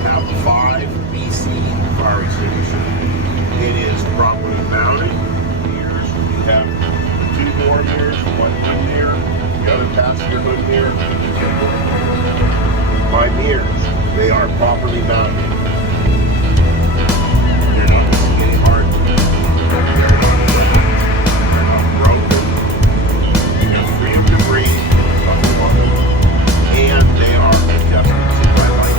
have 5 BC fire extinguishers. It is properly mounted. Mirrors, you have 2 door mirrors, 1 hood mirror, the other passenger hood mirror. My mirrors, they are properly mounted. They're not missing any parts. They're not broken. They're free of debris. And they are adjustable to my light.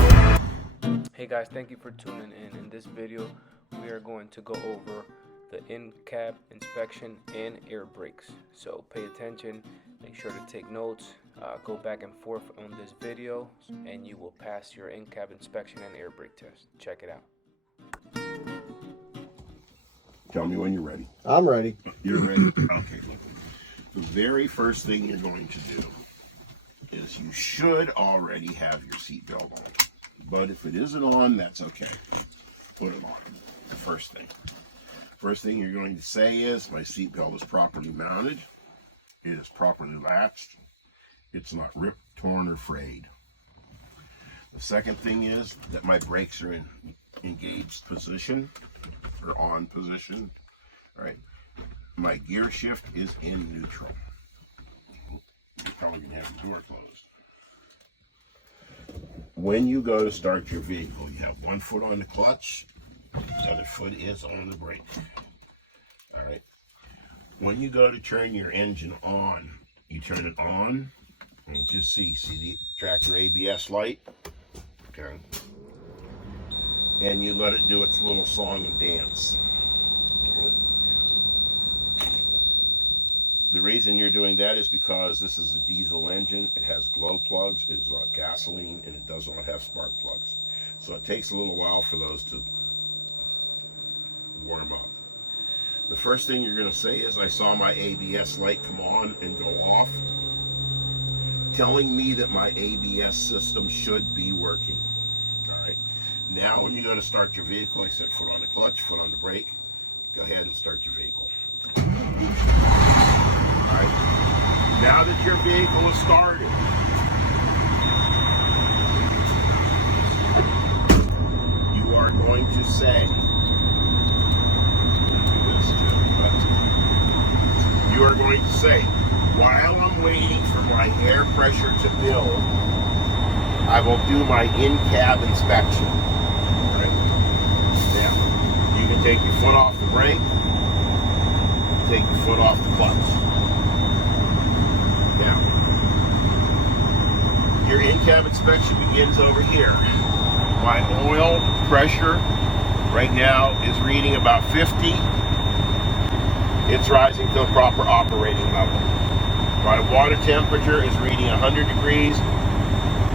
Hey guys, thank you for tuning in. In this video, we are going to go over the in-cab inspection and air brakes. So pay attention, make sure to take notes, go back and forth on this video, and you will pass your in-cab inspection and air brake test. Check it out. Tell me when you're ready. I'm ready. You're ready? Okay, look. The very first thing you're going to do is you should already have your seatbelt on. But if it isn't on, that's okay. Put it on. The first thing. First thing you're going to say is, my seatbelt is properly mounted. It is properly latched. It's not ripped, torn, or frayed. The second thing is that my brakes are in engaged position, or on position. All right. My gear shift is in neutral. You're probably going to have the door closed. When you go to start your vehicle, you have 1 foot on the clutch, the other foot is on the brake. All right. When you go to turn your engine on, you turn it on, and just see the tractor ABS light, okay? And you let it do its little song and dance. The reason you're doing that is because this is a diesel engine. It has glow plugs, it is not gasoline, and it does not have spark plugs. So it takes a little while for those to warm up. The first thing you're going to say is, I saw my ABS light come on and go off, telling me that my ABS system should be working. All right. Now when you go to start your vehicle, I said foot on the clutch, foot on the brake. Go ahead and start your vehicle. Right. Now that your vehicle is started, you are going to say, while I'm waiting for my air pressure to build, I will do my in-cab inspection. Right. Now, you can take your foot off the brake, take your foot off the clutch. Now, your in-cab inspection begins over here. My oil pressure right now is reading about 50. It's rising to the proper operating level. My water temperature is reading 100 degrees.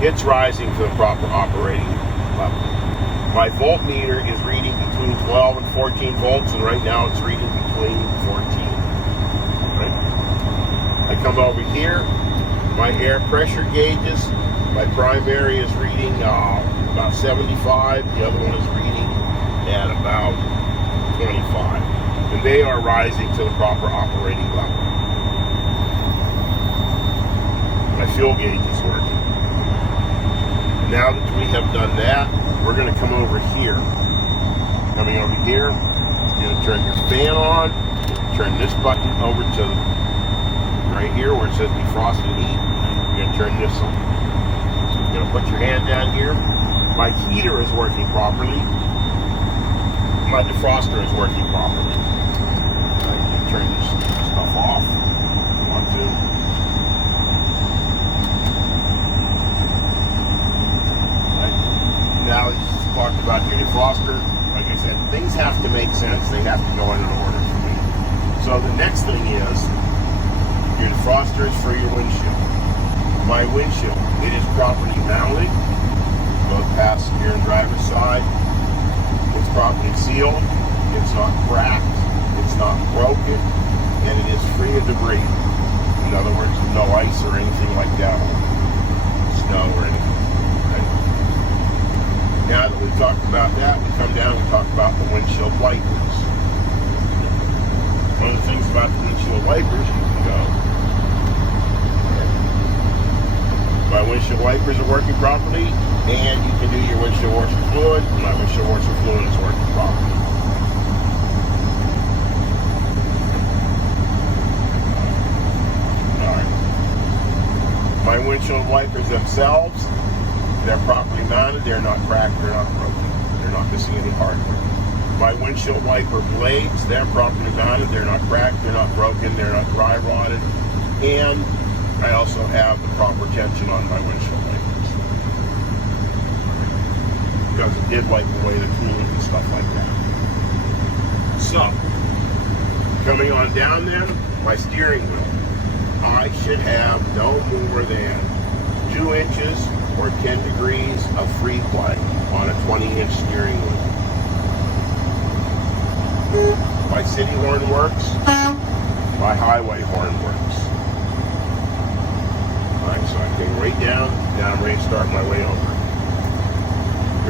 It's rising to the proper operating level. My voltmeter is reading between 12 and 14 volts, and right now it's reading between 14. Right? I come over here, my air pressure gauges, my primary is reading about 75, the other one is reading at about 25. And they are rising to the proper operating level. My fuel gauge is working. Now that we have done that, we're going to come over here. Coming over here, you're going to turn your fan on, turn this button over to right here where it says defrost and heat. You're going to turn this on. You're going to put your hand down here. My heater is working properly. My defroster is working properly. Right, you can turn this stuff off if you want to. Right. Now let's talk about your defroster. Like I said, things have to make sense. They have to go in order for me. So the next thing is, your defroster is for your windshield. My windshield, it is properly mounted, both passenger and driver's side. It's properly sealed. It's not cracked. It's not broken. And it is free of debris. In other words, no ice or anything like that. Snow or anything. Okay? Now that we've talked about that, we come down and talk about the windshield wipers. One of the things about the windshield wipers, you can go, my windshield wipers are working properly. And you can do your windshield washer fluid. My windshield washer fluid is working properly. Alright. My windshield wipers themselves, they're properly mounted, they're not cracked, they're not broken. They're not missing any hardware. My windshield wiper blades, they're properly mounted, they're not cracked, they're not broken, they're not dry rotted. And I also have the proper tension on my windshield wipers. Because it did wipe away the coolant and stuff like that. So, coming on down then, my steering wheel. I should have no more than 2 inches or 10 degrees of free play on a 20-inch steering wheel. My city horn works, my highway horn works. Alright, so I came right down, now I'm ready to start my way over.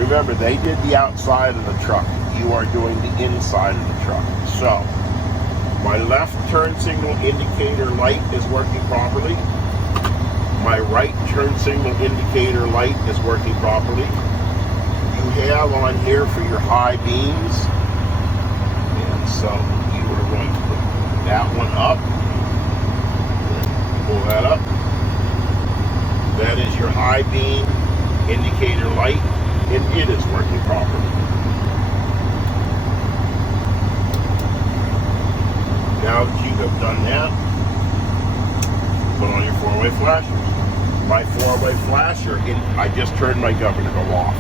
Remember, they did the outside of the truck. You are doing the inside of the truck. So, my left turn signal indicator light is working properly. My right turn signal indicator light is working properly. You have on here for your high beams. And so, you are going to put that one up. Pull that up. That is your high beam indicator light. And it is working properly. Now that you have done that, put on your 4-way flashers. My 4-way flasher, I just turned my governor go off.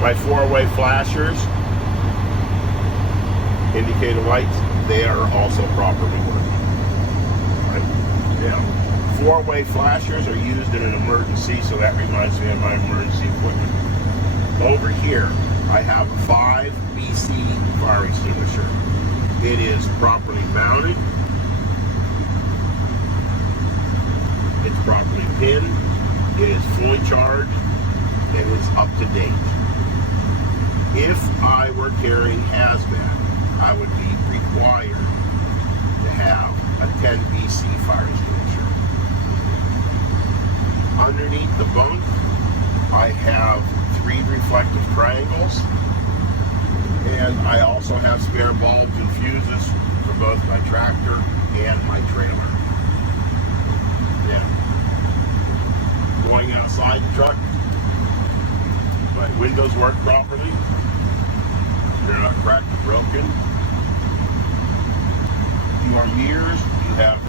My 4-way flashers, indicator lights, they are also properly working. Right? Now, 4-way flashers are used in an emergency, so that reminds me of my emergency equipment. Over here, I have a 5 BC fire extinguisher. It is properly mounted. It's properly pinned. It is fully charged. It is up to date. If I were carrying hazmat, I would be required to have a 10 BC fire extinguisher. Underneath the bunk, I have 3 reflective triangles, and I also have spare bulbs and fuses for both my tractor and my trailer. Now, going outside the truck, my windows work properly. They're not cracked or broken. Your mirrors, you have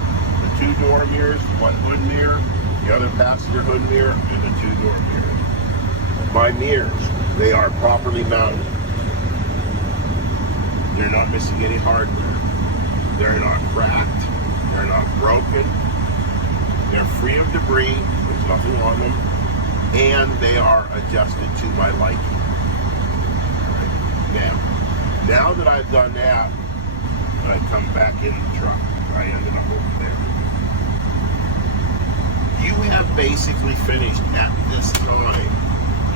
the 2 door mirrors, 1 hood mirror, the other passenger hood mirror, and the 2 door mirrors. My mirrors, they are properly mounted. They're not missing any hardware. They're not cracked. They're not broken. They're free of debris. There's nothing on them. And they are adjusted to my liking. Right. Now that I've done that, I come back in the truck. I ended up over there. You have basically finished at this time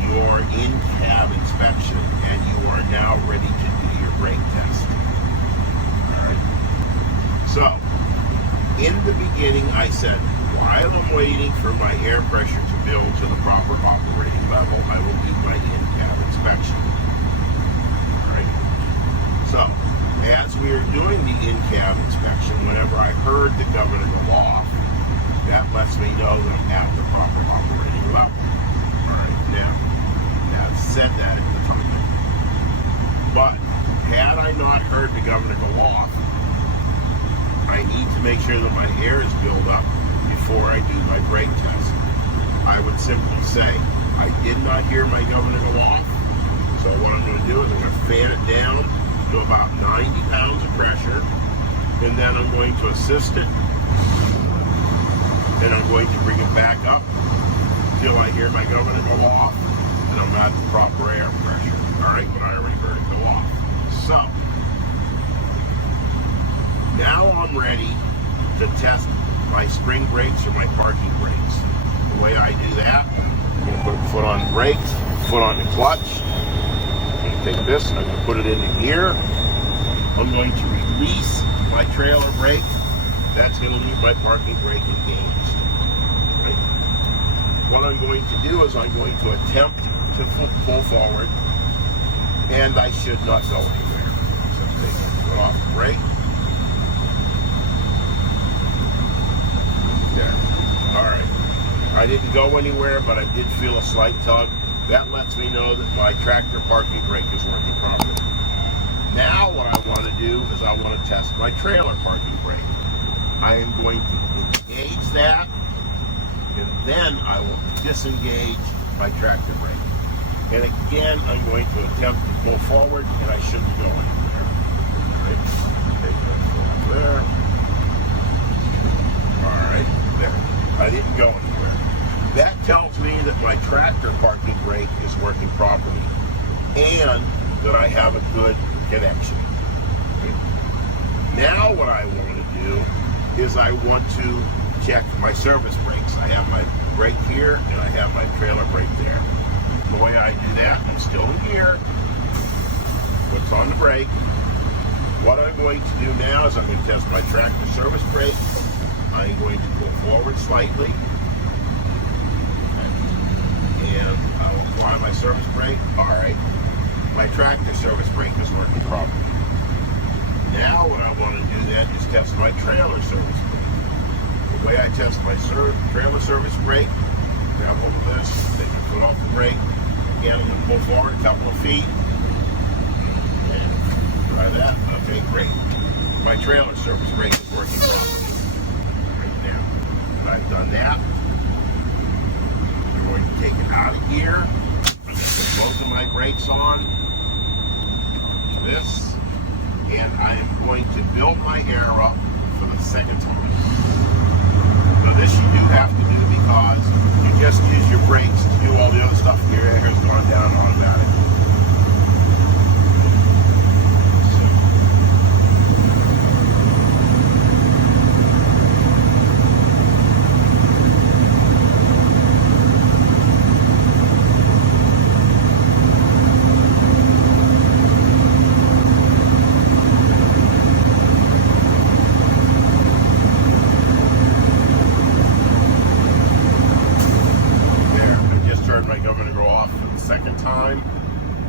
your in-cab inspection, and you are now ready to do your brake test. Alright. So, in the beginning I said, while I'm waiting for my air pressure to build to the proper operating level, I will do my in-cab inspection. Alright. So, as we are doing the in-cab inspection, whenever I heard the governor go off, that lets me know that I'm at the proper operating level. Alright, now I've said that at the time. But, had I not heard the governor go off, I need to make sure that my air is built up before I do my brake test. I would simply say, I did not hear my governor go off, so what I'm going to do is I'm going to fan it down to about 90 pounds of pressure, and then I'm going to assist it, and I'm going to bring it back up until I hear my governor go off, and I'm at the proper air pressure. Alright, but I already heard it go off. So, now I'm ready to test my spring brakes or my parking brakes. The way I do that, I'm going to put a foot on the brakes, foot on the clutch. I'm going to take this and I'm going to put it into gear. I'm going to release my trailer brake. That's going to leave my parking brake engaged. Right? what I'm going to do is I'm going to attempt to pull forward, and I should not go anywhere. So take my foot off the brake. There. All right. I didn't go anywhere, but I did feel a slight tug. That lets me know that my tractor parking brake is working properly. Now what I want to do is I want to test my trailer parking brake. I am going to engage that, and then I will disengage my tractor brake. And again, I'm going to attempt to pull forward, and I shouldn't go anywhere. Right. Take that foot there. All right, there. I didn't go anywhere. That tells me that my tractor parking brake is working properly, and that I have a good connection. Now what I want to do is I want to check my service brakes. I have my brake here, and I have my trailer brake there. The way I do that, I'm still in gear, foot's on the brake. What I'm going to do now is I'm going to test my tractor service brake. I'm going to go forward slightly, and I will apply my service brake. All right, my tractor service brake is working properly. Now what I want to do then is test my trailer service brake. The way I test my trailer service brake, grab hold of this, take your foot off the brake. Again, I'm going to pull forward a couple of feet. And try that. Okay, great. My trailer service brake is working properly. Right now. When I've done that, I'm going to take it out of gear. I'm going to put both of my brakes on. This. And I am going to build my air up for the second time. Now this you do have to do because you just use your brakes to do all the other stuff and your air has gone down automatically. Second time,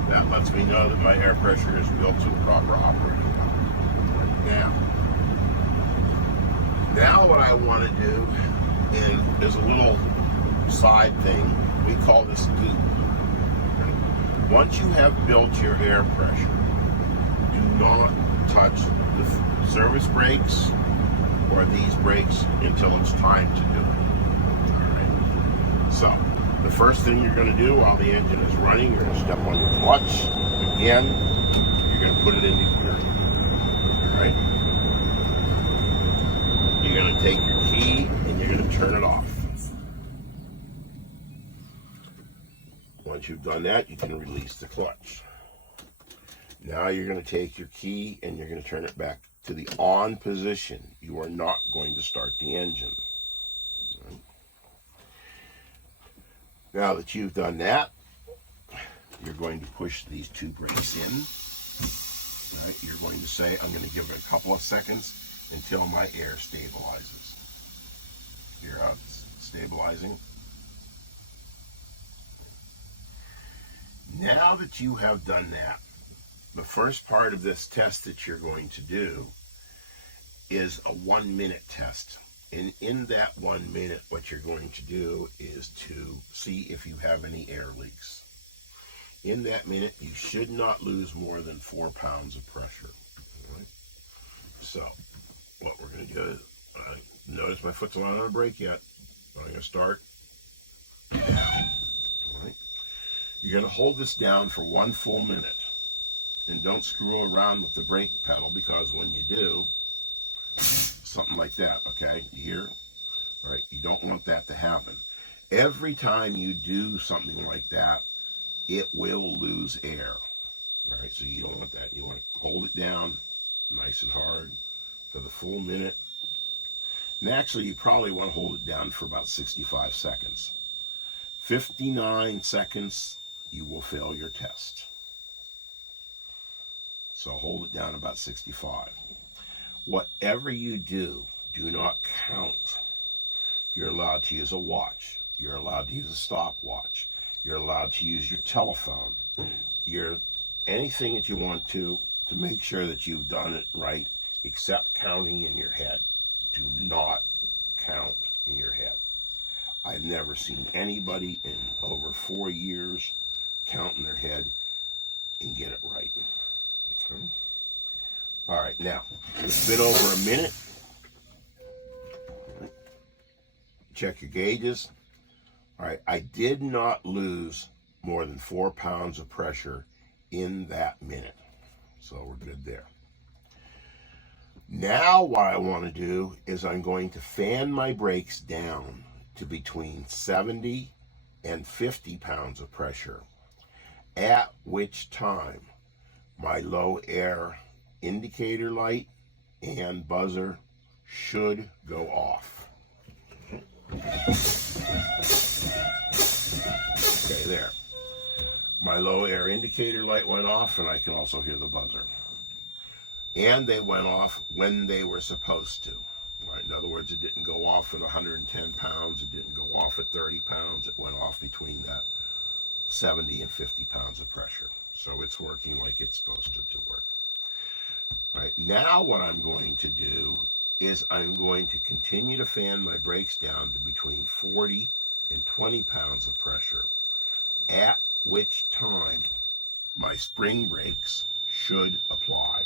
that lets me know that my air pressure is built to the proper operating level. Now what I want to do is a little side thing. We call this loop. Once you have built your air pressure, do not touch the service brakes or these brakes until it's time to do it. All right. So the first thing you're going to do while the engine is running, you're going to step on your clutch. Again, you're going to put it into gear. All right? You're going to take your key and you're going to turn it off. Once you've done that, you can release the clutch. Now you're going to take your key and you're going to turn it back to the on position. You are not going to start the engine. Now that you've done that, you're going to push these two brakes in. Right, you're going to say, I'm going to give it a couple of seconds until my air stabilizes. Hear how it's stabilizing? Now that you have done that, the first part of this test that you're going to do is a 1 minute test. And in that 1 minute, what you're going to do is to see if you have any air leaks. In that minute, you should not lose more than 4 pounds of pressure. All right? So, what we're going to do is, notice my foot's not on the brake yet. I'm going to start. All right? You're going to hold this down for 1 full minute. And don't screw around with the brake pedal, because when you do, something like that, okay? You hear? Right? You don't want that to happen. Every time you do something like that, it will lose air. Right? So you don't want that. You want to hold it down nice and hard for the full minute. And actually, you probably want to hold it down for about 65 seconds. 59 seconds, you will fail your test. So hold it down about 65. Whatever you do, do not count. You're allowed to use a watch. You're allowed to use a stopwatch. You're allowed to use your telephone. Anything that you want to make sure that you've done it right, except counting in your head. Do not count in your head. I've never seen anybody in over 4 years count in their head and get it right. Okay. All right, now, it's been over a minute. Check your gauges. All right, I did not lose more than 4 pounds of pressure in that minute. So we're good there. Now what I want to do is I'm going to fan my brakes down to between 70 and 50 pounds of pressure, at which time my low air indicator light and buzzer should go off. Okay, there. My low air indicator light went off, and I can also hear the buzzer. And they went off when they were supposed to. Right? In other words, it didn't go off at 110 pounds. It didn't go off at 30 pounds. It went off between that 70 and 50 pounds of pressure. So it's working like it's supposed to work. All right, now what I'm going to do is I'm going to continue to fan my brakes down to between 40 and 20 pounds of pressure, at which time my spring brakes should apply.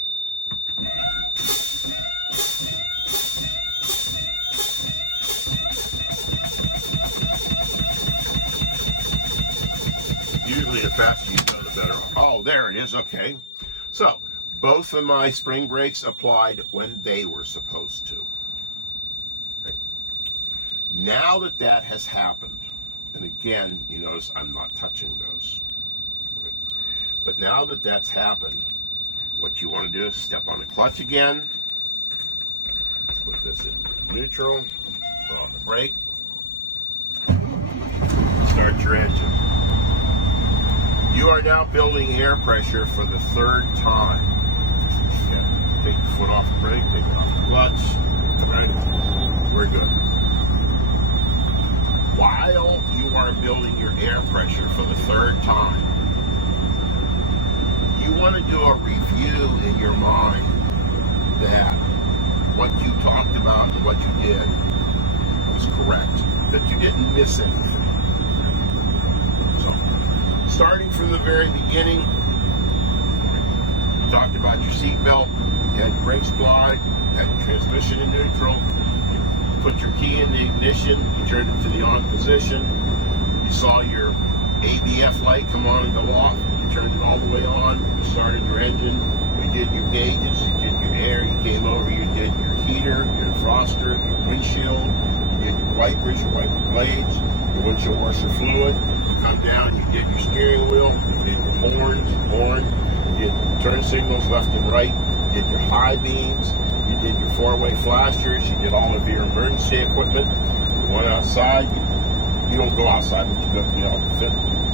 Usually the faster you go, the better. Oh, there it is. Okay. So both of my spring brakes applied when they were supposed to. Okay. Now that that has happened, and again, you notice I'm not touching those. Okay. But now that that's happened, what you want to do is step on the clutch again, put this in neutral, put on the brake, start your engine. You are now building air pressure for the 3rd time. Okay. Take the foot off the brake, take it off the clutch. All right, we're good. While you are building your air pressure for the 3rd time, you want to do a review in your mind that what you talked about and what you did was correct, that you didn't miss anything. So, starting from the very beginning, you talked about your seatbelt, you had your brakes applied, you had your transmission in neutral, you put your key in the ignition, you turned it to the on position, you saw your ABF light come on and go off, you turned it all the way on, you started your engine, you did your gauges, you did your air, you came over, you did your heater, your defroster, your windshield, you did your wipers, your wiper blades, your windshield washer fluid, you come down, you did your steering wheel, you did your horn, you did turn signals left and right, you did your high beams, you did your 4-way flashers, you did all of your emergency equipment, you went outside, you don't go outside, but you go,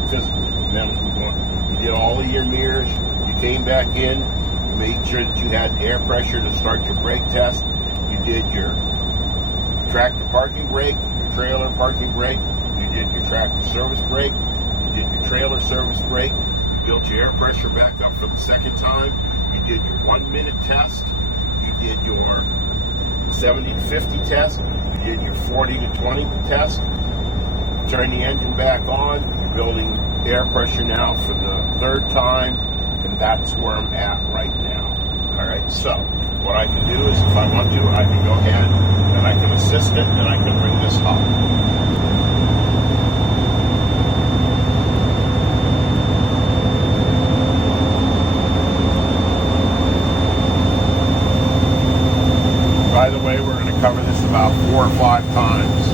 physically, you did all of your mirrors, you came back in, you made sure that you had air pressure to start your brake test, you did your tractor parking brake, your trailer parking brake, you did your tractor service brake, you did your trailer service brake, you built your air pressure back up for the 2nd time, you did your 1-minute test, you did your 70 to 50 test, you did your 40 to 20 test, turn the engine back on, you're building air pressure now for the 3rd time, and that's where I'm at right now. All right, so what I can do is, if I want to, I can go ahead and I can assist it and I can bring this up. By the way, we're going to cover this about 4 or 5 times.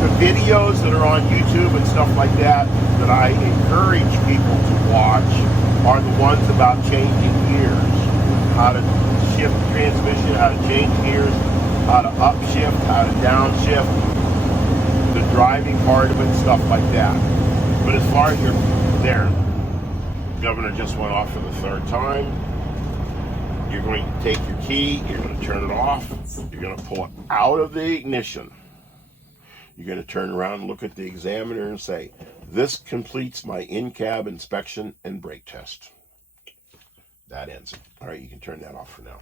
The videos that are on YouTube and stuff like that I encourage people to watch are the ones about changing gears, how to shift transmission, how to change gears, how to upshift, how to downshift, the driving part of it, stuff like that. But as far as you're there, governor just went off for the 3rd time. You're going to take your key, you're going to turn it off. You're going to pull it out of the ignition. You're going to turn around and look at the examiner and say, this completes my in-cab inspection and brake test. That ends it. All right, you can turn that off for now.